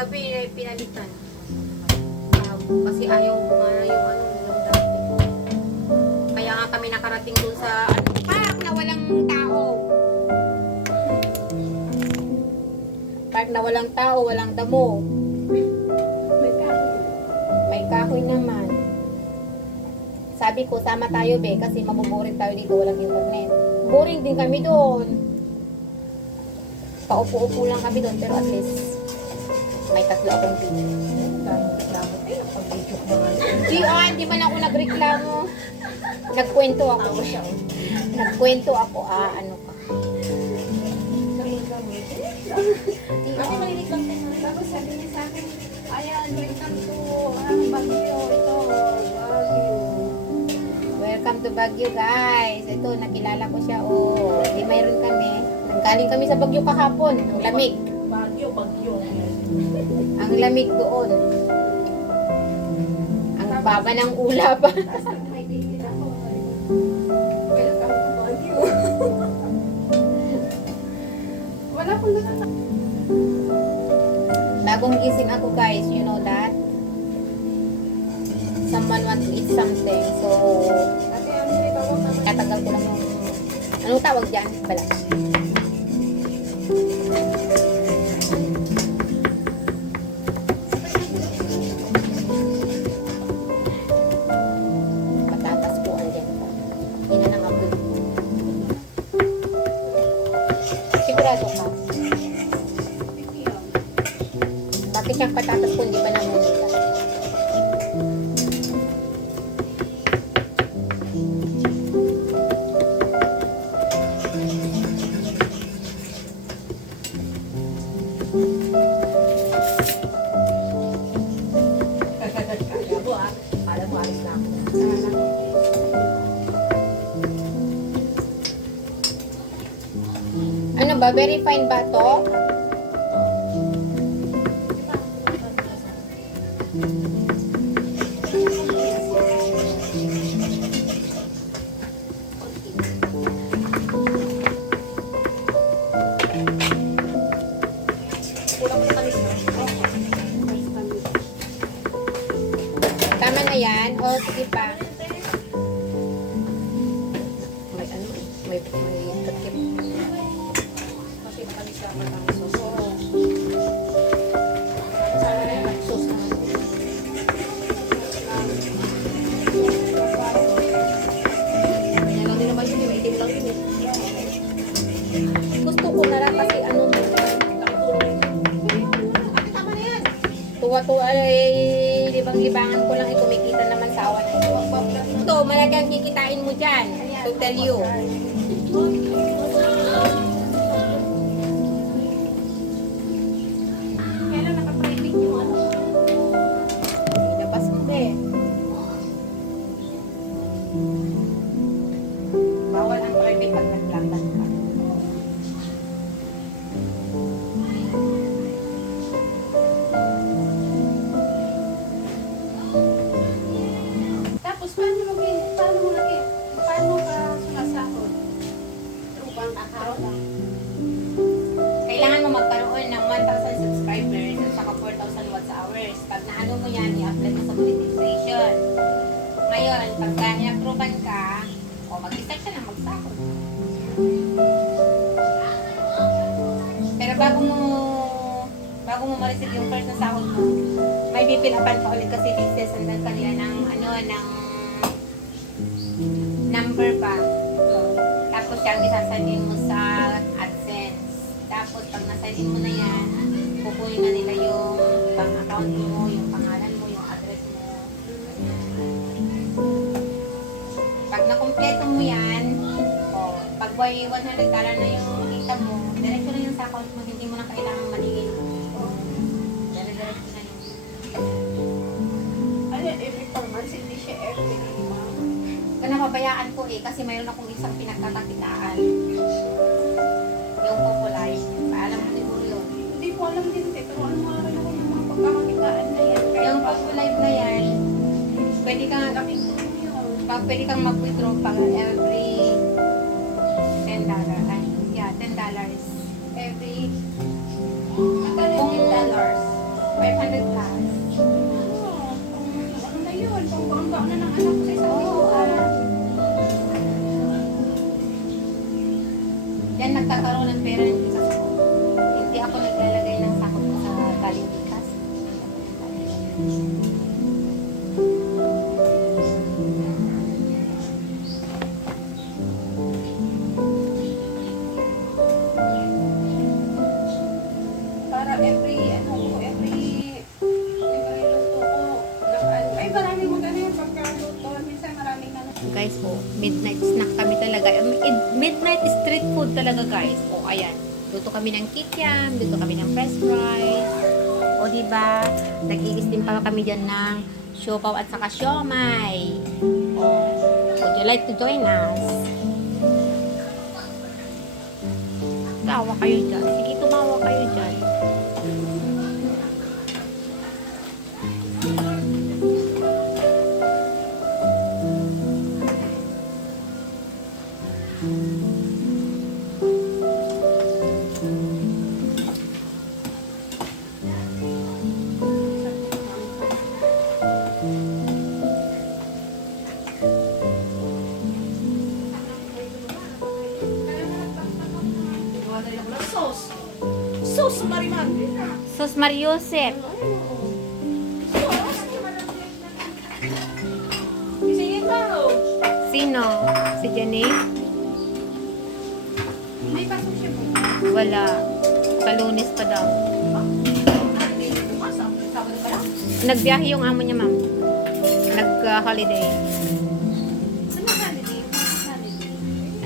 kagabi pinalitan. Kasi ayaw gumana yung ano yung dati. Kaya nga kami nakarating dun sa ano, park na walang tao. Park na walang tao, walang damo. May kahoy naman. Sabi ko, sama tayo be, kasi mabuboring tayo dito, walang internet. Boring din kami doon. Paupo-upo lang kami doon, pero at least may tatlo akong video. Di man ako nagreklamo. Nagkwento ako. Nagkwento ako, ano ka. Kasi mahilig lang tayo. Tapos sabi niya sa akin, ayan, welcome to Baguio. Ito, Baguio. Welcome to Baguio, guys. Ito, nakilala ko siya. Oh, di mayroon kami. Nanggaling kami sa Baguio kahapon. Ang lamig. Bagyo. Ang lamig doon. Ang baba ng ulap. Tapos may titin ako. Welcome to Baguio. Wala pong nakakita. Bagong gising ako, guys. You know that? Someone wants to eat something. So, Ate, ano yung tawag naman? katagal ko lang yung... Anong tawag dyan? Bala. Patatas po andyan po. Ina ng apoy. Sigurado ka. Bakit siyang patatas po hindi pa namumula? Para mo alis na ako. Ano ba? Very fine ba to? Kulang sa tamis na. Tama na yan? O, sige pa. May ano? May takip. Kasi matamis na matamis. Sana na yung sauce na. Kanya lang din naman yun. May itim lang yun eh. Gusto ko na lang kasi ano, Ate, tama na yan. tuwa-tuwa libang-libangan ko lang kumikita naman sa awan. Ito, malaki ang kikitain mo dyan. To tell you. Kailan nakaprivate yung ano? Labas mo be. Bawal ang private pag naglaban ka. Tapos, paano ka sumasahod? Through bank account lang. Kailangan mo magkaroon ng 1,000 subscribers at saka 4,000 watts hours. Pag naano mo yan, i-upload mo sa monetization. Ngayon, pagka i-approvean ka, mag-start ka na magsahod. Pero bago mo ma-receive yung first na sahod mo, may pipinapan pa ulit kasi sendan ka nila ng number ba. Tapos siyang isasalin mo sa AdSense. Tapos pag nasalin mo na yan, kukunin na nila yung bank account mo, yung pangalan mo, yung address mo. Pag nakumpleto mo yan, pag $100 na yung kita mo, diretso na yun sa account mo, hindi mo na kailangan maningin. Diretso na yun. Ano, every 4 months, hindi siya every month. Kaya napabayaan ko kasi mayroon akong isang pinagkakakitaan. Yung Populay. Paalam mo siguro yun. Hindi ko alam din, pero ano mga rin ako ng mga pagkakakitaan na yan. Yung Populay na yan, pwede kang pwede kang mag-withdraw pag every $10. $10. Every, magkano yung $10? luto ko. Ay, maraming magano yung pagkaluto. Minsan maraming ano. Guys, po, midnight snack kami talaga. Midnight street food talaga, guys. O, ayan. Luto kami ng kikiam, luto kami ng french fries. O, diba? Nag-i-steam pa kami dyan ng siopaw at saka siomay. O, would you like to join us? Tawa kayo dyan. Sige, tumawa kayo dyan. Sus, Mariman. Sos Mariosep. Sige pa. Sino? Si Jenny? May pasok siya po. Wala. Sa Lunes pa daw. Sabado pa lang. Nagbiyahe yung amo niya, ma'am. Nag-holiday. Saan yung holiday?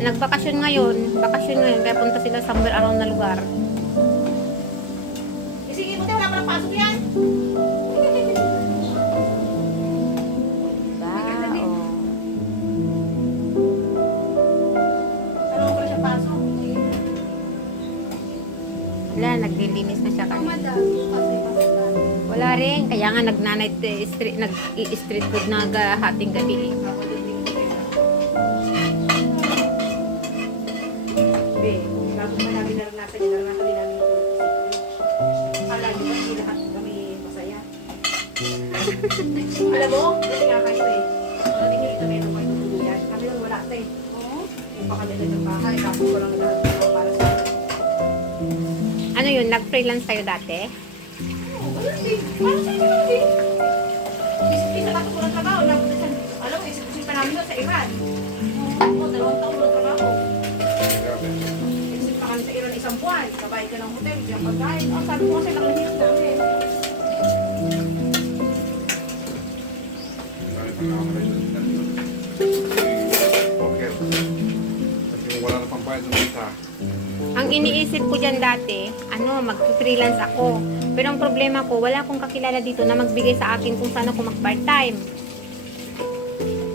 Nagbakasyon ngayon. Bakasyon ngayon. Kaya punta sila somewhere around na lugar. Sige, buti wala palang pasok yan. Ano ko siya pasok? Wala, naglilinis na siya kanina. Madam, kasi pasok. Wala rin. Kaya nga nag-night street, nag-street food na hating gabi. Be, bago pa namin naranasan din namin ito. Akala niyo ba hindi lahat kami masaya? Alam mo, kasi nga kayo eh. Sabi niyo ito meron kayo tutuluyan. Kami lang wala ate. Yung pakalagay ng bahay, tapos walang lahat para sa akin. Ano yun? Nag-freelance kayo dati? Wala din. Para sa inyo lang din. Isa tapos walang trabaho. Alam mo, isip pa namin doon sa Iran. Oo, 2 taon walang trabaho. Isip pa kami sa Iran 1 buwan. Kabayad ka ng hotel, diyan pagkain. Oh, sabi ko kasi nakalahit namin. Wala na pang bayad ng isa. Ang iniisip ko dyan dati, mag-freelance ako. Pero ang problema ko, wala akong kakilala dito na magbigay sa akin kung saan ako mag-part-time.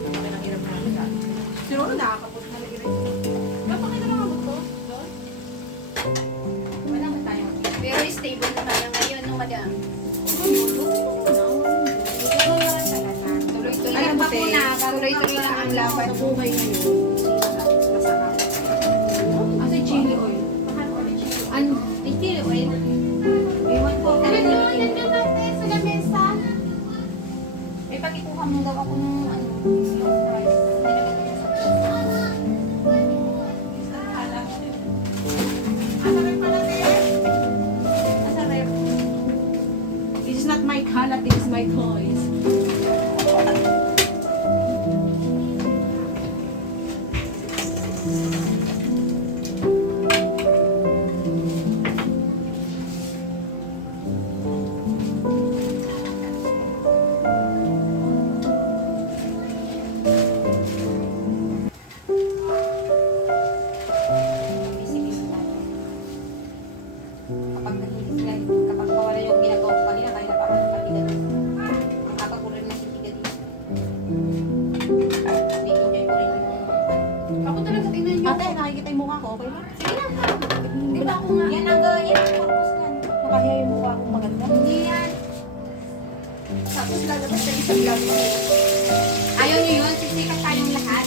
Ang hirap namin ka. Siguro nakakapot na lagi rin. Kapakita lang ang buto. Wala ba tayo? Pero stable na tayo ngayon, no, madam? Tuloy-tuloy ang bakuna, tuloy-tuloy lang ang laban. Sa buhay ngayon, masarap. Asa chili oil? Chili oil. Iwan ko. Nandun natin sa lamesa. May pagkikuha mo daw ako ng price. Asa rep pala, te? Asa rep? This is not my kalat, this is my toys. Kapag nag-slide, kapag mawala yung ginagawa ko kanina, kaya pa ako nagkatigan. Ang haba ko rin nagtitigan dito. Enjoy ko rin yung... Ako talaga, tingnan nyo. Ate, nakikita yung mukha ko, okay ba? Sige na. Di ba ako nga? Yan ang purpose niyan. Nakahiya yung mukha kong maganda. Hindi yan. Tapos lalabas na isang vlog ko. Ayaw nyo yun, sisikat tayong lahat.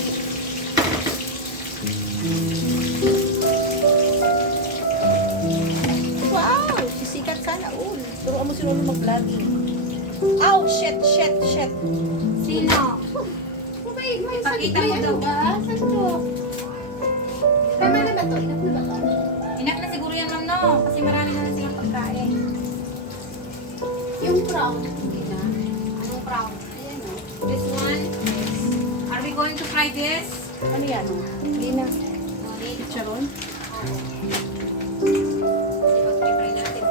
Wow! Sisikat sana all. Turuan mo si Lolo mag-vlogging. Ow! Shit! Shit! Shit! Sino? May Ipakita mo daw. ba? Saan to? Tama na ba to? Inap na ba to? Inak na siguro yan, ma'am, no? Kasi marami na lang silang pagkain. Yung crown. Hindi na. Anong crown? Ayan o. This one? Yes. Are we going to fry this? Ano yan o? Hindi na. No need. Charon? Di ba, i-fry natin.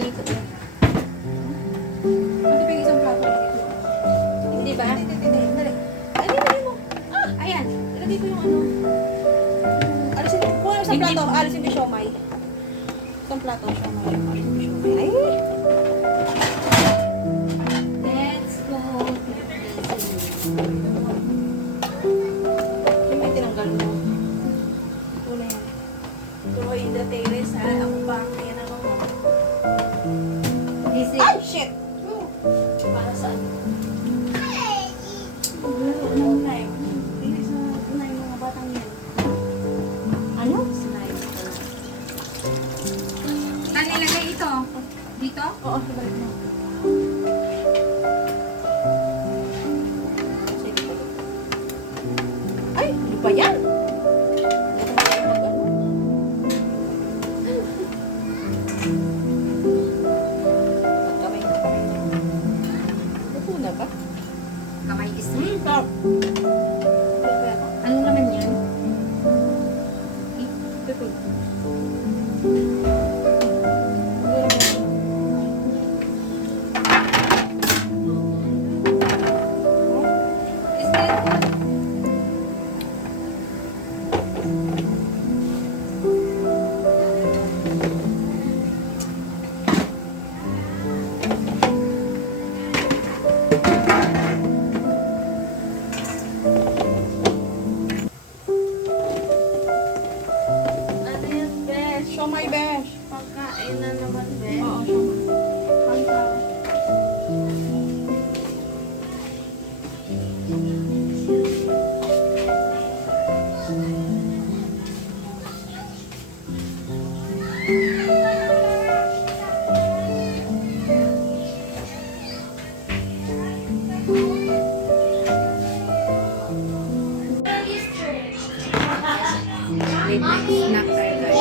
ganito. Ate, pag isang plato dito. Hindi ba? Dali. Dali mo. Ayan. Ilagay ko yung ano. Alisin, kung ano isang Hindi. plato, alisin ko yung siomay. Isang plato, siomay. Alisin ko yung siomay. Ay! Let's go. Yung may tinanggal mo. Ito na yan. Tuloy the terrace ha. Ako ba ang kaya naman mo? This is... Ay! Shit! Para saan? Laro ng knife. Hindi sa knife mga batang yan. Ano? Knife. Saan nilagay ito? Dito? Oo, balik mo. Sige. Ay! Ano ba yan? Luto na ba? Kamay is... Stop! Ano naman yan? Luto. Is that... Ano yan, Besh? Siomay, besh. Pagkain na naman, Besh. Oo, siomay. Pangka. Late night snack tayo, guys.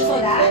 Soda?